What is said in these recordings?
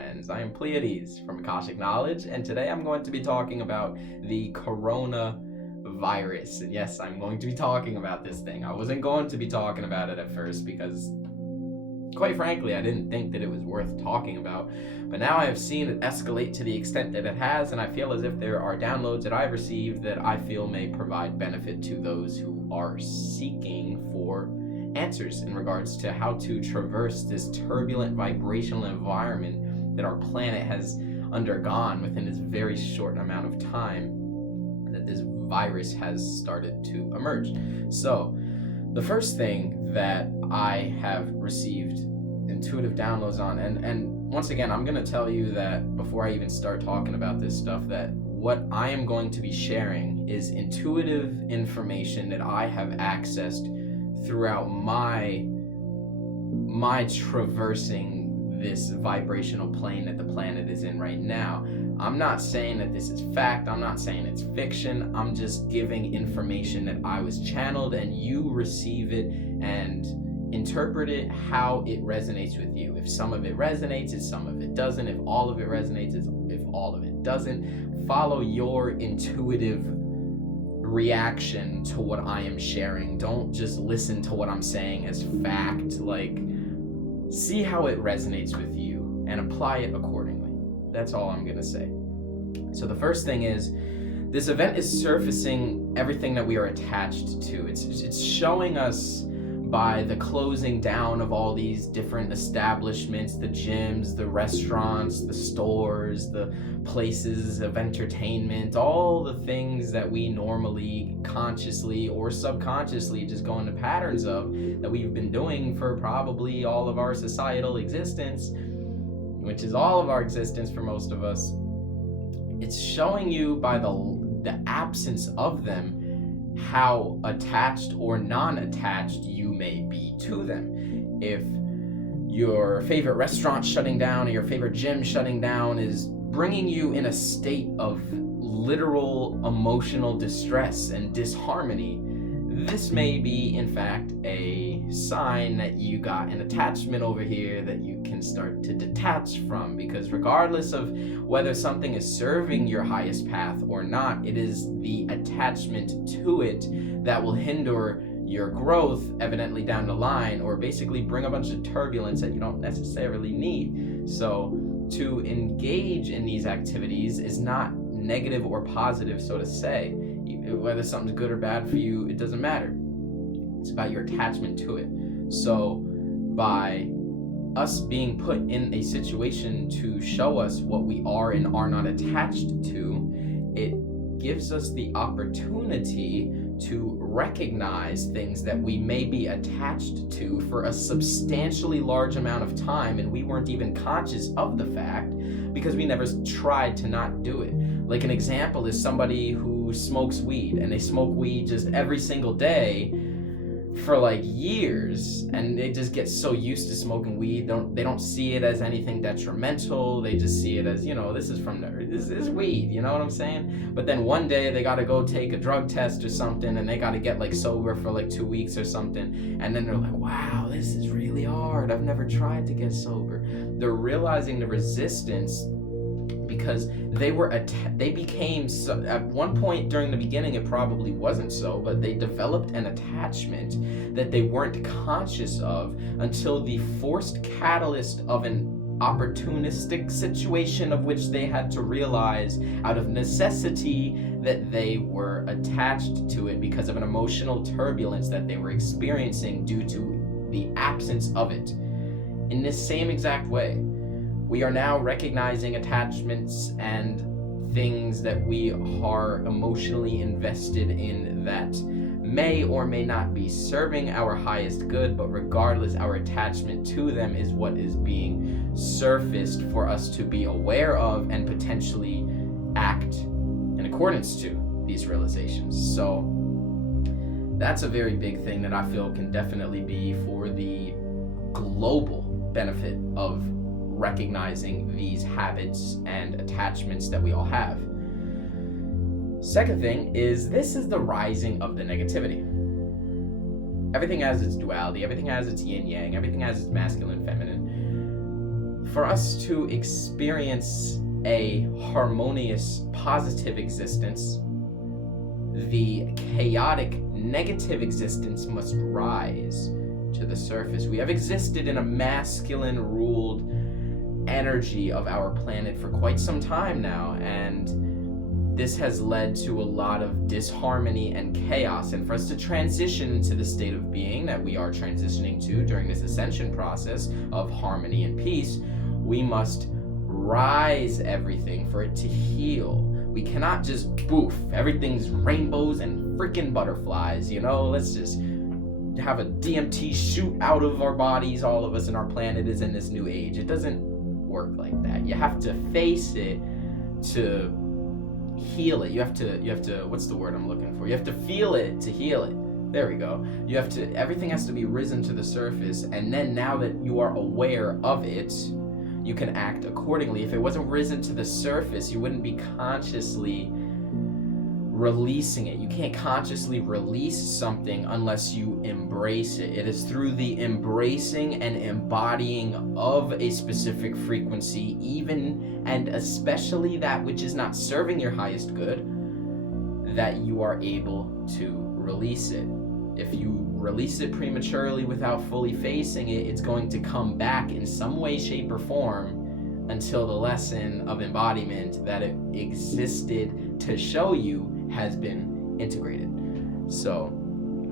friends. I am Pleiades from Akashic Knowledge, and today I'm going to be talking about the coronavirus. And yes, I'm going to be talking about this thing. I wasn't going to be talking about it at first because, quite frankly, I didn't think that it was worth talking about. But now I have seen it escalate to the extent that it has, and I feel as if there are downloads that I've received that I feel may provide benefit to those who are seeking for answers in regards to how to traverse this turbulent vibrational environment that our planet has undergone within this very short amount of time that this virus has started to emerge. So the first thing that I have received intuitive downloads on, and once again, I'm going to tell you that before I even start talking about this stuff, that what I am going to be sharing is intuitive information that I have accessed throughout my traversing this vibrational plane that the planet is in right now. I'm not saying that this is fact. I'm not saying it's fiction. I'm just giving information that I was channeled, and you receive it and interpret it how it resonates with you. If some of it resonates, if some of it doesn't. If all of it resonates, if all of it doesn't. Follow your intuitive reaction to what I am sharing. Don't just listen to what I'm saying as fact. See how it resonates with you and apply it accordingly. That's all I'm gonna say. So the first thing is, this event is surfacing everything that we are attached to. It's showing us by the closing down of all these different establishments, the gyms, the restaurants, the stores, the places of entertainment, all the things that we normally consciously or subconsciously just go into patterns of that we've been doing for probably all of our societal existence, which is all of our existence for most of us. It's showing you by the absence of them how attached or non-attached you may be to them. If your favorite restaurant shutting down or your favorite gym shutting down is bringing you in a state of literal emotional distress and disharmony, this may be, in fact, a sign that you got an attachment over here that you can start to detach from, because regardless of whether something is serving your highest path or not, it is the attachment to it that will hinder your growth evidently down the line, or basically bring a bunch of turbulence that you don't necessarily need. So to engage in these activities is not negative or positive, so to say. Whether something's good or bad for you, it doesn't matter. It's about your attachment to it. So by us being put in a situation to show us what we are and are not attached to, it gives us the opportunity to recognize things that we may be attached to for a substantially large amount of time, and we weren't even conscious of the fact because we never tried to not do it. Like an example is somebody who smokes weed, and they smoke weed just every single day for like years, and they just get so used to smoking weed, they don't see it as anything detrimental. They just see it as, this is weed, you know what I'm saying? But then one day they gotta go take a drug test or something, and they gotta get sober for 2 weeks or something, and then they're like, wow, this is really hard, I've never tried to get sober. They're realizing the resistance because they became so, at one point during the beginning it probably wasn't so, but they developed an attachment that they weren't conscious of until the forced catalyst of an opportunistic situation of which they had to realize out of necessity that they were attached to it because of an emotional turbulence that they were experiencing due to the absence of it. In this same exact way, we are now recognizing attachments and things that we are emotionally invested in that may or may not be serving our highest good, but regardless, our attachment to them is what is being surfaced for us to be aware of and potentially act in accordance to these realizations. So that's a very big thing that I feel can definitely be for the global benefit of recognizing these habits and attachments that we all have. Second thing is, this is the rising of the negativity. Everything has its duality, everything has its yin yang, everything has its masculine, feminine. for us to experience a harmonious, positive existence, the chaotic, negative existence must rise to the surface. We have existed in a masculine-ruled energy of our planet for quite some time now, and this has led to a lot of disharmony and chaos. And for us to transition into the state of being that we are transitioning to during this ascension process of harmony and peace, we must rise everything for it to heal. We cannot just boof, everything's rainbows and freaking butterflies, let's just have a DMT shoot out of our bodies, all of us, and our planet is in this new age. It doesn't work like that. You have to face it to heal it. You have to, what's the word I'm looking for? You have to feel it to heal it. There we go. Everything has to be risen to the surface, and then now that you are aware of it, you can act accordingly. If it wasn't risen to the surface, you wouldn't be consciously releasing it. You can't consciously release something unless you embrace it. It is through the embracing and embodying of a specific frequency, even and especially that which is not serving your highest good, that you are able to release it. If you release it prematurely without fully facing it, it's going to come back in some way, shape, or form until the lesson of embodiment that it existed to show you has been integrated. So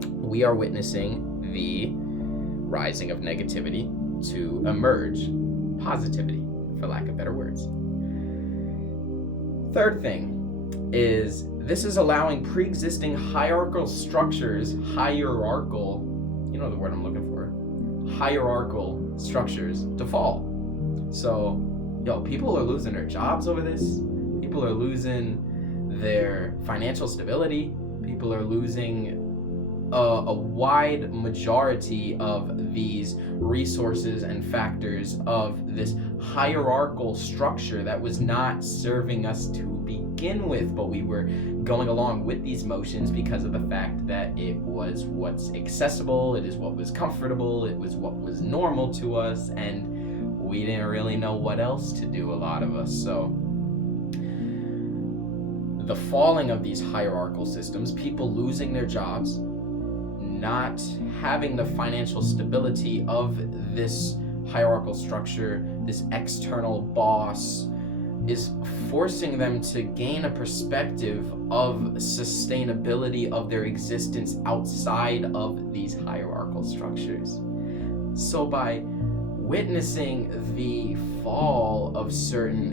we are witnessing the rising of negativity to emerge positivity, for lack of better words. Third thing is, this is allowing pre-existing hierarchical structures, the word I'm looking for, hierarchical structures to fall. So, people are losing their jobs over this. People are losing their financial stability. People are losing a wide majority of these resources and factors of this hierarchical structure that was not serving us to begin with, but we were going along with these motions because of the fact that it was what's accessible, it is what was comfortable, it was what was normal to us, and we didn't really know what else to do, a lot of us. So the falling of these hierarchical systems, people losing their jobs, not having the financial stability of this hierarchical structure, this external boss, is forcing them to gain a perspective of sustainability of their existence outside of these hierarchical structures. So by witnessing the fall of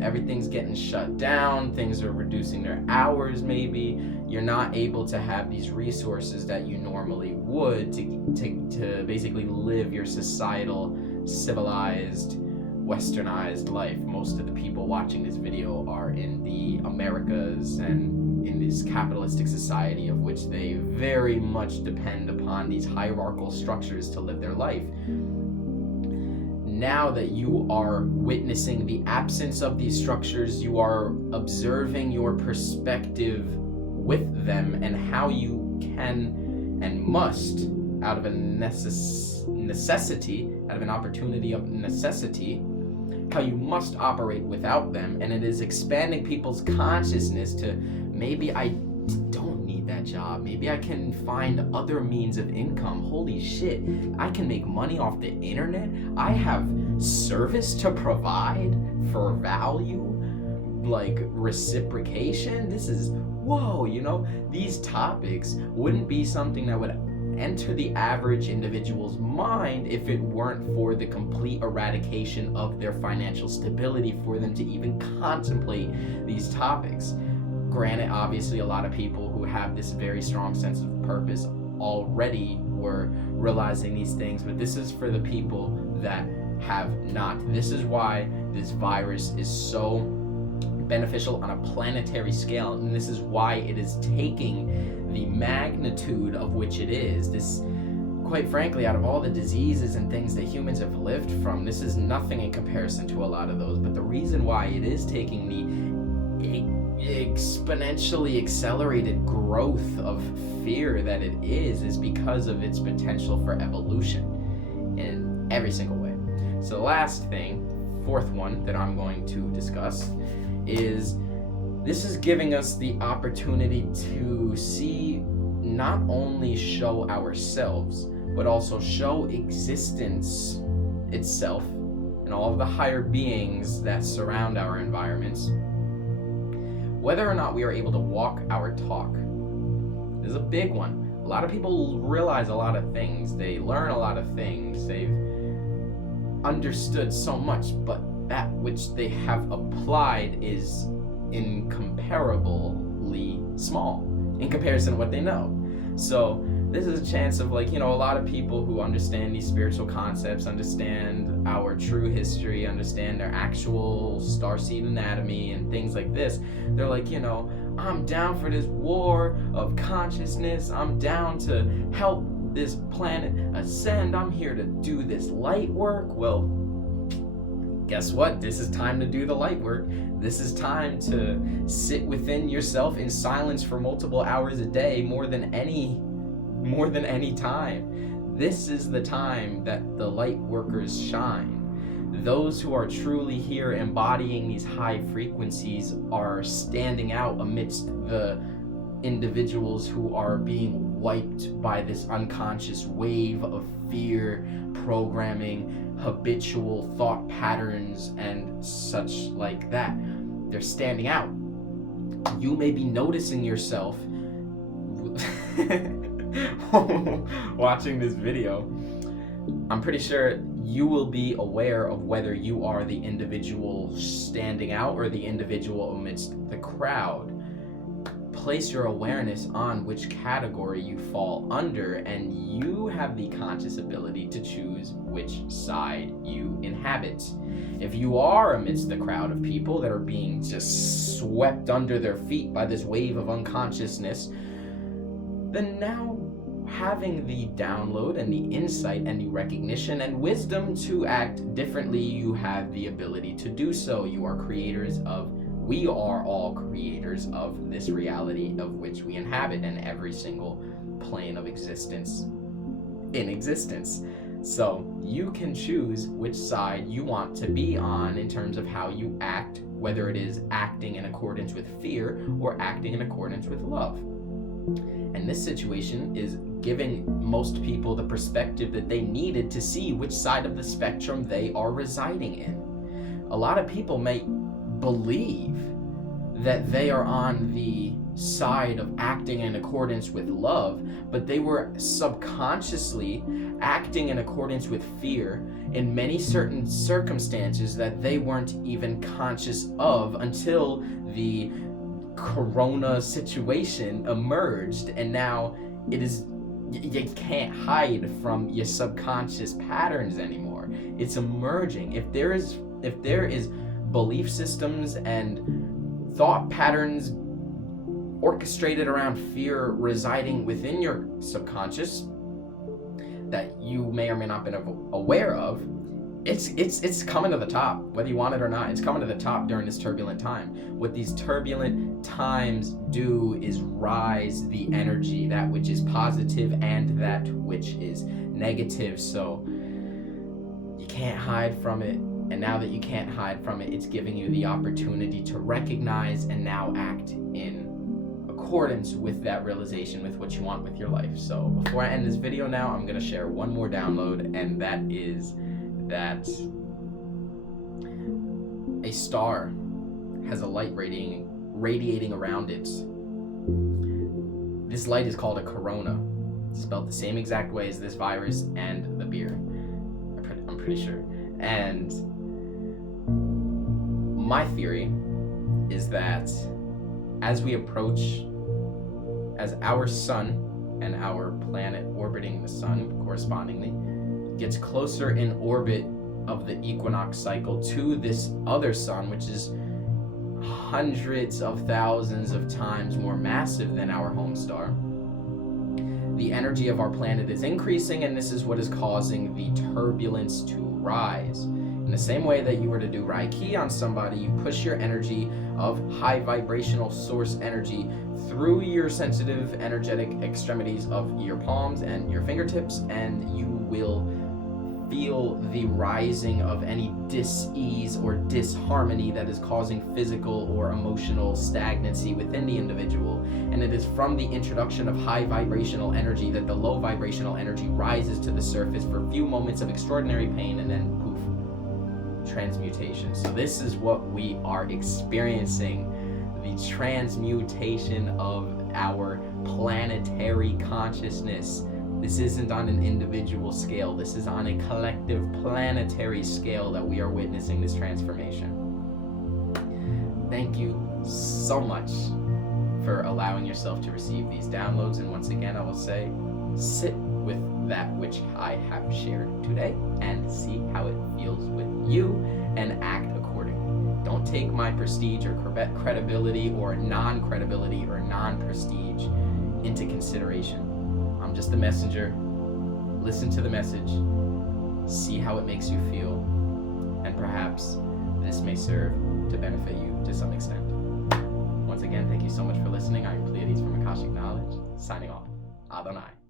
everything's getting shut down, things are reducing their hours maybe, you're not able to have these resources that you normally would to basically live your societal, civilized, westernized life. Most of the people watching this video are in the Americas and in this capitalistic society of which they very much depend upon these hierarchical structures to live their life. Now that you are witnessing the absence of these structures, you are observing your perspective with them and how you can and must, out of a necessity, out of an opportunity of necessity, how you must operate without them. And it is expanding people's consciousness to, maybe I don't need that job, maybe I can find other means of income. Holy shit, I can make money off the internet. I have service to provide for value, like reciprocation. This is, whoa, these topics wouldn't be something that would enter the average individual's mind if it weren't for the complete eradication of their financial stability for them to even contemplate these topics. Granted, obviously, a lot of people who have this very strong sense of purpose already were realizing these things, but this is for the people that have not. This is why this virus is so beneficial on a planetary scale, and this is why it is taking the magnitude of which it is. This, quite frankly, out of all the diseases and things that humans have lived from, this is nothing in comparison to a lot of those. But the reason why it is taking the exponentially accelerated growth of fear that it is because of its potential for evolution in every single way. So the last thing, fourth one that I'm going to discuss is this is giving us the opportunity to see, not only show ourselves, but also show existence itself and all of the higher beings that surround our environments, whether or not we are able to walk our talk. This is a big one. A lot of people realize a lot of things. They learn a lot of things. They've understood so much, but that which they have applied is incomparably small in comparison to what they know. So this is a chance of, like, a lot of people who understand these spiritual concepts, understand our true history, understand their actual starseed anatomy and things like this. They're like, I'm down for this war of consciousness. I'm down to help this planet ascend. I'm here to do this light work. Well, guess what? This is time to do the light work. This is time to sit within yourself in silence for multiple hours a day, more than any time. This is the time that the light workers shine. Those who are truly here embodying these high frequencies are standing out amidst the individuals who are being wiped by this unconscious wave of fear, programming, habitual thought patterns, and such like that. They're standing out. You may be noticing yourself watching this video. I'm pretty sure you will be aware of whether you are the individual standing out or the individual amidst the crowd. Place your awareness on which category you fall under, and you have the conscious ability to choose which side you inhabit. If you are amidst the crowd of people that are being just swept under their feet by this wave of unconsciousness, then now, having the download and the insight and the recognition and wisdom to act differently, you have the ability to do so. We are all creators of this reality of which we inhabit, and every single plane of existence in existence. So you can choose which side you want to be on in terms of how you act, whether it is acting in accordance with fear or acting in accordance with love. And this situation is giving most people the perspective that they needed to see which side of the spectrum they are residing in. A lot of people may believe that they are on the side of acting in accordance with love, but they were subconsciously acting in accordance with fear in many certain circumstances that they weren't even conscious of until the corona situation emerged. And now it is, you can't hide from your subconscious patterns anymore. It's emerging. If there is belief systems and thought patterns orchestrated around fear residing within your subconscious that you may or may not have been aware of, it's coming to the top, whether you want it or not. It's coming to the top during this turbulent time. What these turbulent times do is rise the energy, that which is positive and that which is negative. So you can't hide from it. And now that you can't hide from it, it's giving you the opportunity to recognize and now act in accordance with that realization, with what you want with your life. So before I end this video now, I'm going to share one more download, and that is that a star has a light radiating around it. This light is called a corona. It's spelled the same exact way as this virus and the beer. I'm pretty sure. And my theory is that as our sun and our planet orbiting the sun correspondingly gets closer in orbit of the equinox cycle to this other sun, which is hundreds of thousands of times more massive than our home star, the energy of our planet is increasing, and this is what is causing the turbulence to rise. In the same way that you were to do Reiki on somebody, you push your energy of high vibrational source energy through your sensitive energetic extremities of your palms and your fingertips, and you will feel the rising of any dis-ease or disharmony that is causing physical or emotional stagnancy within the individual. And it is from the introduction of high vibrational energy that the low vibrational energy rises to the surface for a few moments of extraordinary pain, and then poof, transmutation. So this is what we are experiencing, the transmutation of our planetary consciousness. This isn't on an individual scale. This is on a collective planetary scale that we are witnessing this transformation. Thank you so much for allowing yourself to receive these downloads. And once again, I will say, sit with that which I have shared today and see how it feels with you and act accordingly. Don't take my prestige or credibility or non-credibility or non-prestige into consideration. I'm just the messenger. Listen to the message, see how it makes you feel, and perhaps this may serve to benefit you to some extent. Once again, thank you so much for listening. I am Pleiades from Akashic Knowledge, signing off. Adonai.